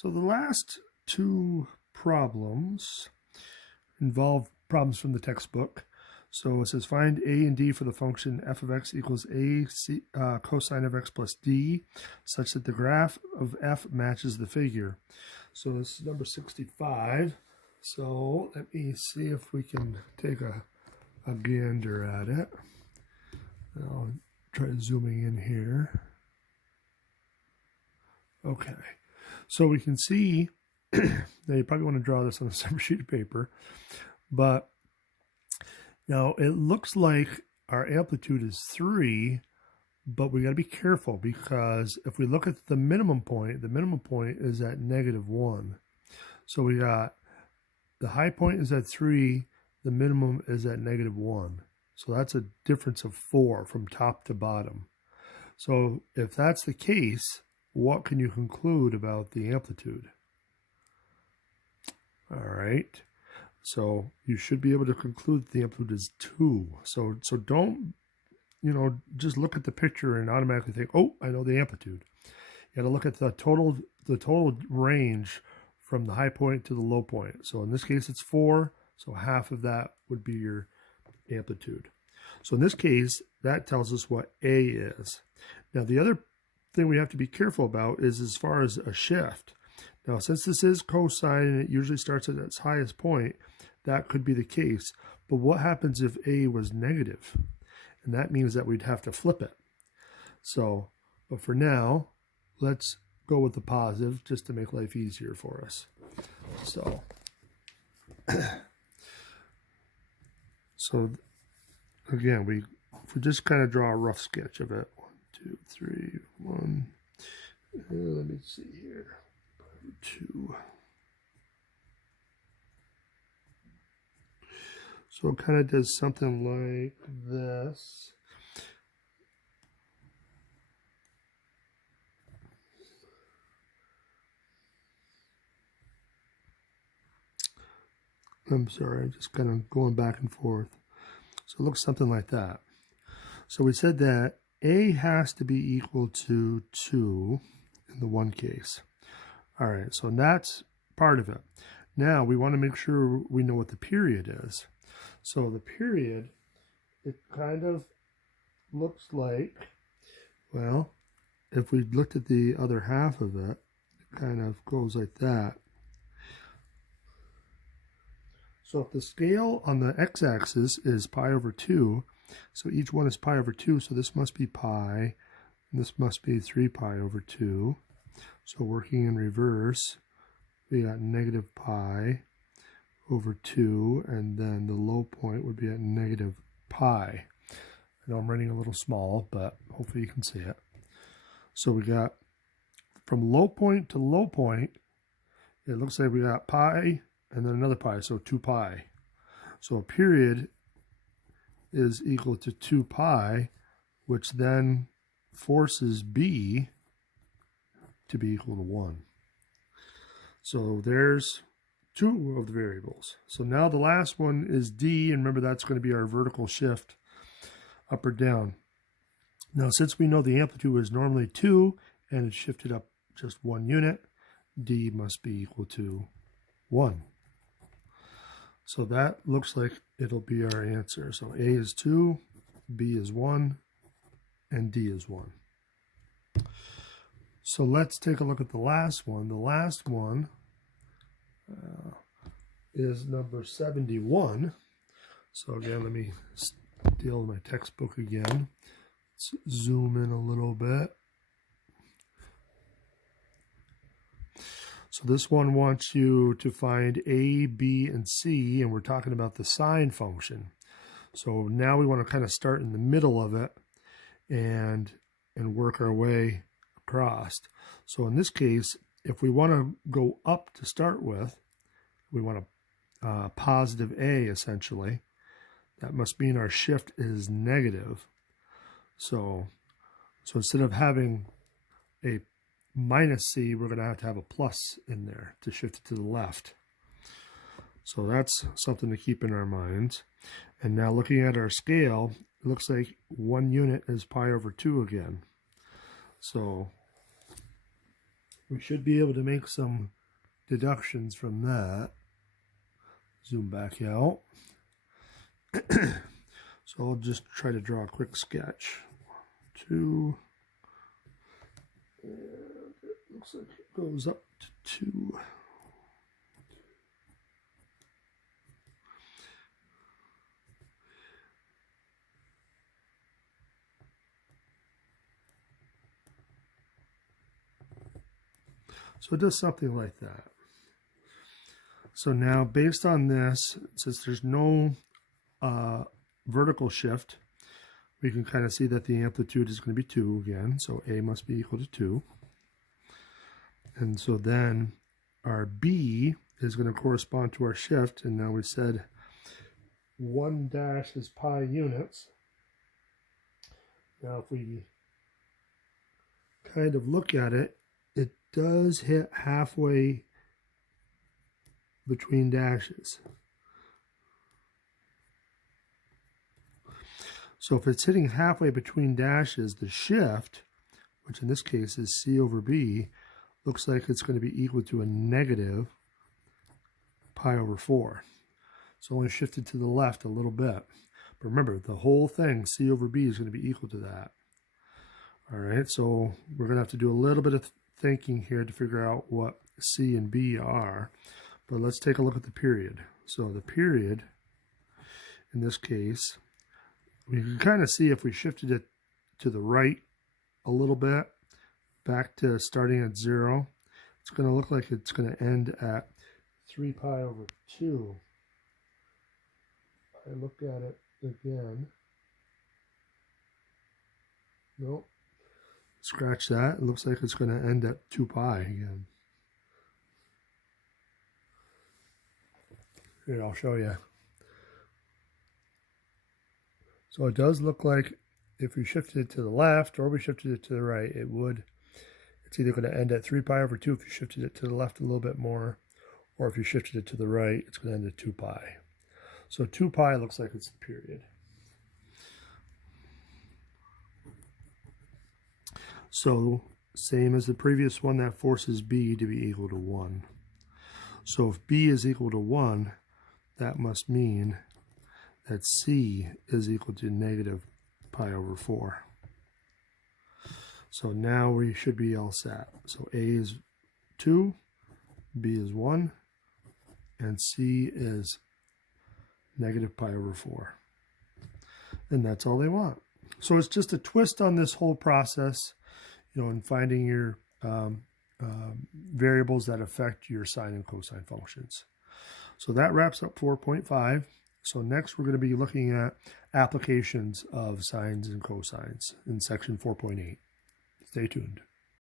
So the last two problems involve problems from the textbook. So it says find a and d for the function f of x equals a cosine of x plus d such that the graph of f matches the figure. So this is number 65. So let me see if we can take a gander at it. I'll try zooming in here. Okay, so we can see, now you probably want to draw this on a separate sheet of paper, but now it looks like our amplitude is 3, but we got to be careful because if we look at the minimum point is at -1. So we got the high point is at 3, the minimum is at -1. So that's a difference of 4 from top to bottom. So if that's the case, what can you conclude about the amplitude? All right. So you should be able to conclude that the amplitude is 2. So don't, just look at the picture and automatically think, oh, I know the amplitude. You got to look at the total range from the high point to the low point. So in this case, it's 4. So half of that would be your amplitude. So in this case, that tells us what A is. Now, the other thing we have to be careful about is as far as a shift. Now, since this is cosine and it usually starts at its highest point, that could be the case. But what happens if A was negative? And that means that we'd have to flip it. So, but for now, let's go with the positive just to make life easier for us. So, again, if we just kind of draw a rough sketch of it. 1, 2, 3, 1. Let me see here. 2. So it kind of does something like this. I'm sorry, I'm just kind of going back and forth. So it looks something like that. So we said that A has to be equal to 2 in the one case. All right, so that's part of it. Now we want to make sure we know what the period is. So the period, it kind of looks like, well, if we looked at the other half of it, it kind of goes like that. So if the scale on the x-axis is pi over 2, so each one is pi over 2, so this must be pi, and this must be 3 pi over 2. So working in reverse, we got negative pi over 2, and then the low point would be at negative pi. I know I'm writing a little small, but hopefully you can see it. So we got from low point to low point, it looks like we got pi and then another pi, so 2 pi. So a period is equal to 2 pi, which then forces B to be equal to 1. So there's 2 of the variables. So now the last one is D, and remember that's going to be our vertical shift up or down. Now since we know the amplitude is normally 2 and it's shifted up just 1 unit, D must be equal to 1. So that looks like it'll be our answer. So A is 2, B is 1, and D is 1. So let's take a look at the last one. The last one is number 71. So again, let me deal with my textbook again. Let's zoom in a little bit. So this one wants you to find A, B, and C, and we're talking about the sine function. So now we want to kind of start in the middle of it and work our way across. So in this case, if we want to go up to start with, we want a positive A essentially. That must mean our shift is negative. So instead of having a minus C, we're going to have a plus in there to shift it to the left. So that's something to keep in our minds. And now looking at our scale, it looks like 1 unit is pi over 2 again. So we should be able to make some deductions from that. Zoom back out. So I'll just try to draw a quick sketch. 2, and it looks like it goes up to 2. So it does something like that. So now, based on this, since there's no vertical shift, we can kind of see that the amplitude is going to be 2 again. So A must be equal to 2. And so then our B is going to correspond to our shift. And now we said 1 dash is pi units. Now if we kind of look at it, it does hit halfway between dashes. So if it's hitting halfway between dashes, the shift, which in this case is C over B, looks like it's going to be equal to a negative pi over 4. It's only shifted to the left a little bit. But remember, the whole thing, C over B, is going to be equal to that. All right, so we're going to have to do a little bit of thinking here to figure out what C and B are. But let's take a look at the period. So the period, in this case, we can kind of see if we shifted it to the right a little bit, back to starting at 0, it's going to look like it's going to end at 3 pi over 2. If I look at it again, nope, scratch that. It looks like it's going to end at 2 pi again. Here, I'll show you. So it does look like if we shifted it to the left or we shifted it to the right, it's either going to end at 3 pi over 2 if you shifted it to the left a little bit more, or if you shifted it to the right, it's going to end at 2 pi. So 2 pi looks like it's the period. So same as the previous one, that forces B to be equal to 1. So if B is equal to 1, that must mean that C is equal to negative pi over 4. So now we should be all set. So A is 2, B is 1, and C is negative pi over 4. And that's all they want. So it's just a twist on this whole process, in finding your variables that affect your sine and cosine functions. So that wraps up 4.5. So next we're going to be looking at applications of sines and cosines in section 4.8. Stay tuned.